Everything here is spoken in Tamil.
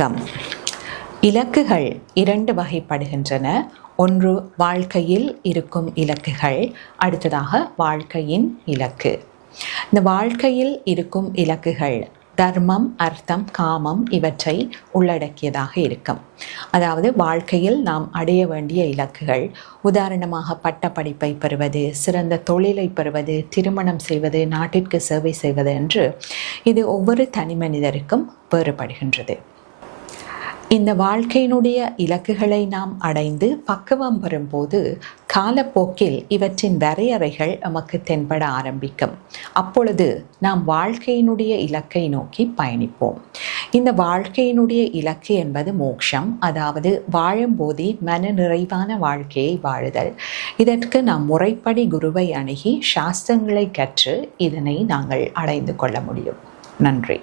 வணக்கம். இலக்குகள் இரண்டு வகைப்படுகின்றன. ஒன்று வாழ்க்கையில் இருக்கும் இலக்குகள், அடுத்ததாக வாழ்க்கையின் இலக்கு. இந்த வாழ்க்கையில் இருக்கும் இலக்குகள் தர்மம், அர்த்தம், காமம் இவற்றை உள்ளடக்கியதாக இருக்கும். அதாவது வாழ்க்கையில் நாம் அடைய வேண்டிய இலக்குகள், உதாரணமாக பட்டப்படிப்பை பெறுவது, சிறந்த தொழிலை பெறுவது, திருமணம் செய்வது, நாட்டிற்கு சேவை செய்வது என்று இது ஒவ்வொரு தனி மனிதருக்கும் வேறுபடுகின்றது. இந்த வாழ்க்கையினுடைய இலக்குகளை நாம் அடைந்து பக்குவம் பெறும்போது காலப்போக்கில் இவற்றின் வரையறைகள் நமக்கு தென்பட ஆரம்பிக்கும். அப்பொழுது நாம் வாழ்க்கையினுடைய இலக்கை நோக்கி பயணிப்போம். இந்த வாழ்க்கையினுடைய இலக்கு என்பது மோட்சம், அதாவது வாழும்போதே மன நிறைவான வாழ்க்கையை வாழுதல். இதற்கு நாம் முறைப்படி குருவை அணுகி சாஸ்திரங்களை கற்று இதனை நாங்கள் அடைந்து கொள்ள முடியும். நன்றி.